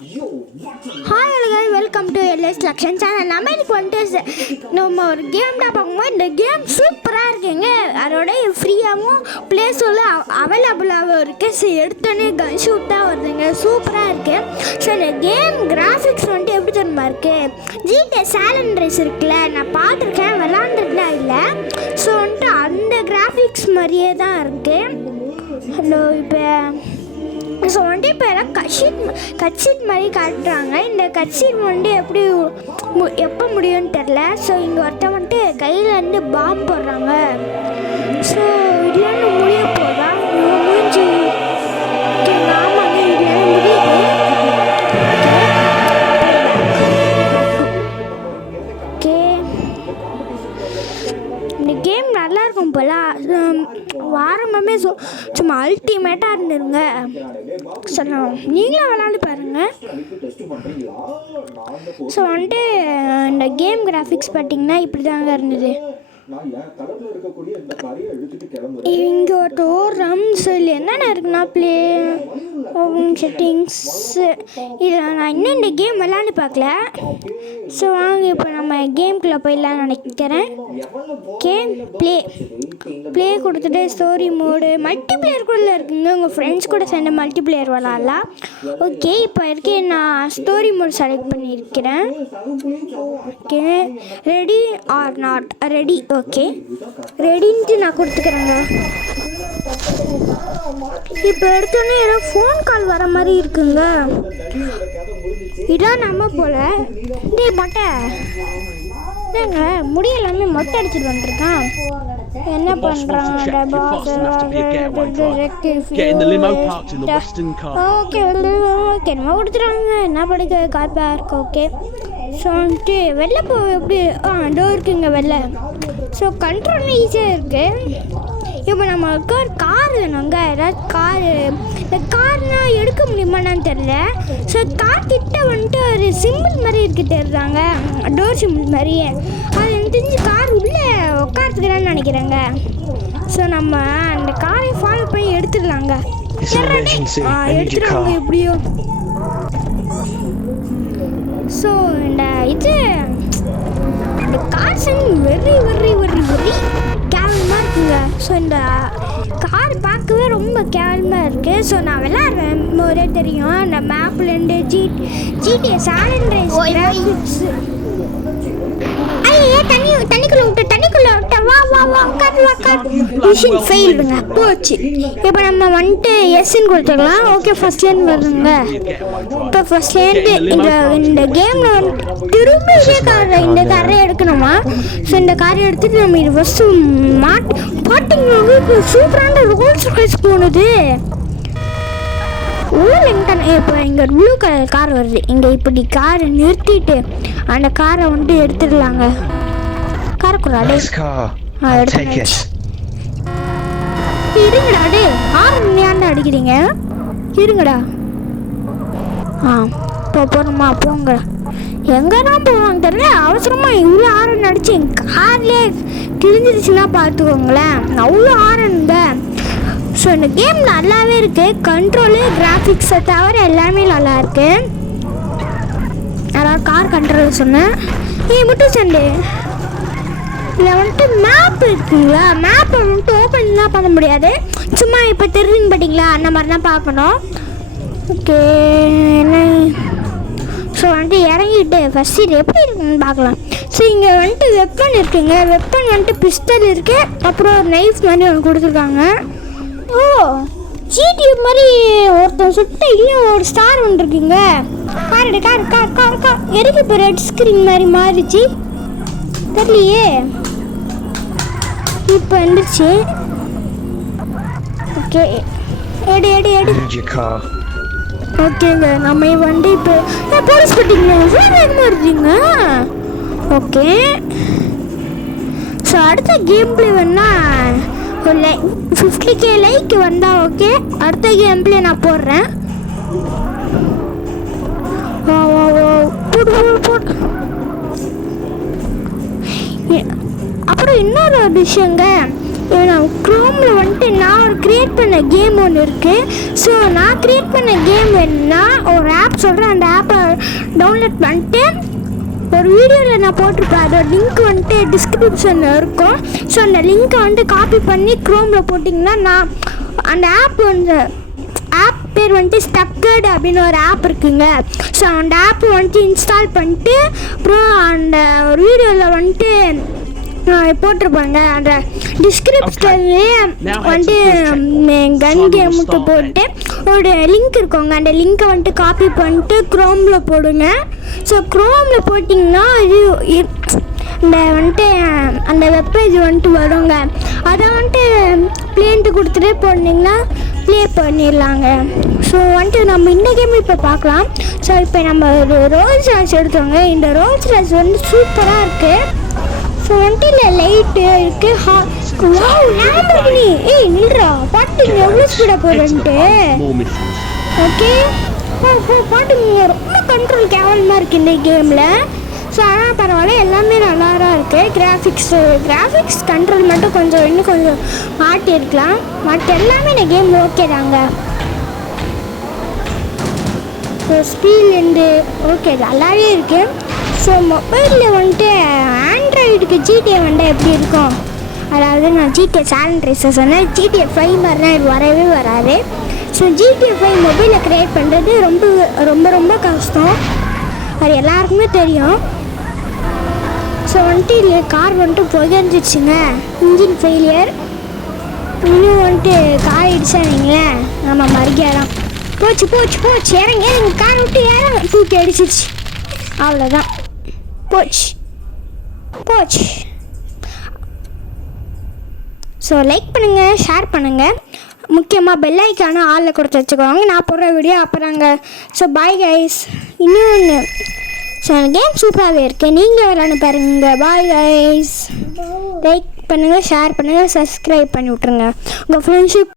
Hi guys, welcome to LS Lakshan channel. நம்ம இன்னைக்கு வந்துட்டு நம்ம ஒரு கேம் தான் பார்க்கும்போது இந்த கேம் சூப்பராக இருக்குங்க. அதோட ஃப்ரீயாகவும் ப்ளேஸில் அவைலபிளாகவும் இருக்குது. ஸோ எடுத்தோன்னே கன் ஷூட் தான் வருதுங்க, சூப்பராக இருக்குது. ஸோ இந்த கேம் கிராஃபிக்ஸ் வந்துட்டு எப்படி தெரியுமா இருக்குது? ஜிடிஏ சான் அண்ட்ரீஸ் இருக்குல்ல, நான் பார்த்துருக்கேன், விளாண்டுட்டுலாம் இல்லை. ஸோ வந்துட்டு அந்த கிராஃபிக்ஸ் மாதிரியே தான் இருக்குது. ஹலோ, இப்போ ஸோ வந்துட்டு இப்போ எல்லாம் கட்ஷீட் மாதிரி காட்டுறாங்க. இந்த கட்ஷீட் வந்துட்டு எப்போ முடியும்னு தெரில. ஸோ இங்கே ஒருத்தன் வந்துட்டு கையில் வந்து பாம்பு போடுறாங்க. ஸோ இதுலேருந்து முடிய போதா முடிஞ்சு ஆமாங்க, இதுலேருந்து முடியுது. ஓகே, இந்த கேம் நல்லாயிருக்கும் போல. ஆரம்பமே சும்மா அல்டிமேட்டாக இருந்துருங்க. சொல்லலாம், நீங்களும் விளாண்டு பாருங்கள். ஸோ வந்துட்டு இந்த கேம் கிராஃபிக்ஸ் பார்த்தீங்கன்னா இப்படி தாங்க இருந்தது. இங்கே ஒரு ரம்ஸ் இல்லை என்னென்ன இருக்குன்னா ப்ளே செட்டிங்ஸ். இதில் நான் இன்னும் இந்த கேம் விளாண்டு பார்க்கல. ஸோ வாங்க இப்போ நம்ம கேம்குள்ளே போயிடலான்னு நினைக்கிறேன். கேம் ப்ளே கொடுத்துட்டு ஸ்டோரி மோடு மல்டிப்ளேயர் கூட இருக்குங்க. உங்கள் ஃப்ரெண்ட்ஸ் கூட சேர்ந்து மல்டிப்ளேயர் விளாட்லாம். ஓகே, இப்போ இருக்கேன், நான் ஸ்டோரி மோட் செலக்ட் பண்ணியிருக்கிறேன். Okay, ready or not ready. Okay, ரெடின்ட்டு நான் கொடுத்துக்கிறேங்க. இப்போ எடுத்தோன்னே ஏதோ ஃபோன் கால் வர மாதிரி இருக்குங்க. இதான் நம்ம போல. டே மொட்டை, என்னங்க முடியலாமே மொட்டை அடிச்சுட்டு வந்துருக்கான். என்ன பண்றான்? ஓகே நம்ம கொடுத்துருவாங்க. என்ன படிக்க கார் பார்க். ஓகே, ஸோ வந்துட்டு வெளில போ. எப்படி டோர் இருக்குங்க வெளில. ஸோ கண்ட்ரோல் ஈஸியாக இருக்குது. இப்போ நம்மளுக்கு ஒரு கார் வேணுங்க. ஏதாவது காரு, இந்த கார்னால் எடுக்க முடியுமான்னு தெரில. ஸோ கார் கிட்ட வந்துட்டு ஒரு சிம்பிள் மாதிரி இருக்குது தெரியுறாங்க, டோர் சிம்பிள் மாதிரியே. அது எனக்கு தெரிஞ்சு கார் உள்ளே உட்காந்துக்கிறான்னு நினைக்கிறேங்க. ஸோ நம்ம அந்த காரை ஃபாலோ பண்ணி எடுத்துடலாங்க. எடுத்துருவாங்க எப்படியோ. ஸோ இந்த கார் சைன் வெரி கேவலமாக இருக்குங்க. ஸோ இந்த கார் பார்க்கவே ரொம்ப கேவலமாக இருக்குது. ஸோ நான் விளாட்றேன் ஒரே தெரியும். அந்த மேப்லேருந்து ஜிடிஏ சான் அண்ட்ரீஸ் கிராஃபிக்ஸ். ஐயே, தண்ணிக்குள்ளே விட்ட வா மிஷின் ஃபெயிலுங்க, போச்சு. இப்போ நம்ம வந்துட்டு எஸ்ன்னு கொடுத்துக்கலாம். ஓகே, ஃபர்ஸ்ட்லேருந்து வருதுங்க. இப்போ ஃபர்ஸ்ட்லேருந்து இந்த கேமில் வந்துட்டு திரும்ப இந்த காரை எடுக்கணுமா? ஸோ இந்த காரை எடுத்துகிட்டு நம்ம இது ஃபஸ்ட்டு பாட்டிங்க. இப்போ சூப்பரான ரோல்ஸ் ராய்ஸ் போனது. இப்போ இங்கே ப்ளூ கலர் கார் வருது. இங்கே இப்படி காரை நிறுத்திட்டு அந்த காரை வந்துட்டு எடுத்துடலாங்க. காரை கூடாது இருங்கடா. டே ஆறு ஏன்டா அடிக்கிறீங்க? இருங்கடா. போகணுமா? போங்க. எங்கே தான் போவாங்க தெரியல. அவசரமாக இவ்வளோ ஆரன் அடிச்சு எங்கள் கார்லேயே கிழிஞ்சிருச்சுன்னா பார்த்துக்கோங்களேன். அவ்வளோ ஆரன்ங்க. ஸோ இந்த கேம் நல்லாவே இருக்குது. கண்ட்ரோலு கிராஃபிக்ஸை தவிர எல்லாமே நல்லா இருக்குது. அதாவது கார் கண்ட்ரோல் சொன்னேன். மட்டும் சண்டே இதில் வந்துட்டு மேப் இருக்குங்களா? மேப்பை வந்துட்டு ஓப்பன்லாம் பண்ண முடியாது. சும்மா இப்போ தெரிஞ்சுன்னு பார்த்தீங்களா, அந்த மாதிரி தான் பார்க்கணும். ஓகே, என்ன ஸோ வந்துட்டு இறங்கிட்டு ஃபஸ்ட் இது எப்படி இருக்குன்னு பார்க்கலாம். ஸோ இங்கே வந்துட்டு வெப்பன் இருக்குங்க. வெப்பன் வந்துட்டு பிஸ்டல் இருக்குது. அப்புறம் ஒரு நைஃப் மாதிரி ஒன்று கொடுத்துருக்காங்க. ஓ, ஜிடிஏ மாதிரி ஒருத்தன் சுட்டு இன்னும் ஒரு ஸ்டார் ஒன்று இருக்குங்க. கார் எதுக்கு இப்போ ரெட் ஸ்க்ரீன் மாதிரி மாறிச்சு தெரியலையே. இப்போ வந்துருச்சு. ஓகே, எடு. ஓகேங்க, நம்ம வண்டி இப்போ போலீஸ் பட்டிங்களா வேகமாக இருக்கீங்க. ஓகே, ஸோ அடுத்த கேம் பிளே வேணா ஒரு 50K லைக் வந்தால் ஓகே. அடுத்த கேம் பிளே நான் போடுறேன். போடு. அப்புறம் இன்னொரு விஷயங்க, க்ரோமில் வந்துட்டு நான் ஒரு க்ரியேட் பண்ண கேம் ஒன்று இருக்குது. ஸோ நான் க்ரியேட் பண்ண கேம் என்னன்னா ஒரு ஆப் சொல்கிறேன். அந்த ஆப்பை டவுன்லோட் பண்ணிட்டு ஒரு வீடியோவில் நான் போட்டிருப்பேன். அதோட லிங்க் வந்துட்டு டிஸ்கிரிப்ஷனில் இருக்கும். ஸோ அந்த லிங்க்கை வந்துட்டு காப்பி பண்ணி க்ரோமில் போட்டிங்கன்னா நான் அந்த ஆப் பேர் வந்துட்டு ஸ்டக்கர்டு அப்படின்னு ஒரு ஆப் இருக்குங்க. ஸோ அந்த ஆப் வந்துட்டு இன்ஸ்டால் பண்ணிட்டு அப்புறம் அந்த ஒரு வீடியோவில் வந்துட்டு போட்டிருப்பாங்க. அந்த டிஸ்கிரிப்ஷன்லேயே வந்துட்டு கன் கேமுக்கு போட்டு ஒரு லிங்க் இருக்குங்க. அந்த லிங்க்கை வந்துட்டு காப்பி பண்ணிட்டு க்ரோமில் போடுங்க. ஸோ க்ரோமில் போட்டிங்கன்னா இந்த வந்துட்டு அந்த வெப்பேஜ் வந்துட்டு வருங்க. அதை வந்துட்டு ப்ளேன்ட்டு கொடுத்துட்டே போனீங்கன்னா ப்ளே பண்ணிடலாங்க. ஸோ வந்துட்டு நம்ம இந்த கேம் இப்போ பார்க்கலாம். ஸோ இப்போ நம்ம ஒரு ரோல்ஸ் ராய்ஸ் எடுத்தோங்க. இந்த ரோல்ஸ் ராய்ஸ் வந்து சூப்பராக இருக்குது. ஸோ வந்துட்டு இல்லை லைட்டு இருக்குது. லேம்பர்கினி நில்றா பாட்டுங்க எவ்வளோ ஸ்பீடாக போகிறேன்ட்டு. ஓகே பாட்டுங்க ரொம்ப கண்ட்ரோல் கேவலமாக இருக்குது இந்த கேமில். ஸோ ஆனால் பரவாயில்ல, எல்லாமே நல்லா தான் இருக்குது. கிராஃபிக்ஸ் கண்ட்ரோல் மட்டும் கொஞ்சம் இன்னும் கொஞ்சம் மாட்டியிருக்கலாம். மற்ற எல்லாமே இந்த கேம் ஓகே தாங்க. ஸோ ஸ்பீட்லேருந்து ஓகே நல்லாவே இருக்குது. ஸோ மொபைலில் வந்துட்டு ஆண்ட்ராய்டுக்கு ஜிடிஏ வந்தால் எப்படி இருக்கும்? அதாவது நான் ஜிடிஏ சாலண்ட் ரேசர் சொன்னேன். ஜிடிஏ 5 மாதிரிலாம் இது வரவே வராது. ஸோ ஜிடிஏ 5 மொபைலில் க்ரியேட் பண்ணுறது ரொம்ப ரொம்ப ரொம்ப கஷ்டம். அது எல்லாருக்குமே தெரியும். ஸோ வந்துட்டு இல்லை கார் வந்துட்டு புகஞ்சிடுச்சுங்க. Engine failure. இன்னும் வந்துட்டு கார் இடிச்சானீங்களேன் நம்ம மறுக்காதான் போச்சு இறங்க கார் விட்டு இறங்க தூக்கி அடிச்சிருச்சு. அவ்வளோதான் போச்சு. ஸோ லைக் பண்ணுங்கள், ஷேர் பண்ணுங்கள், முக்கியமாக பெல் ஐக்கான ஆளில் கொடுத்து வச்சுக்கோங்க. நான் போடுற வீடியோ அப்புறங்க. So bye guys. இன்னொன்று ஸோ கேம் சூப்பராகவே இருக்குது, நீங்கள் விளாண்டு பாருங்க. Bye guys. லைக் பண்ணுங்கள், ஷேர் பண்ணுங்கள், சப்ஸ்கிரைப் பண்ணி விட்ருங்க. உங்கள் ஃப்ரெண்ட்ஷிப்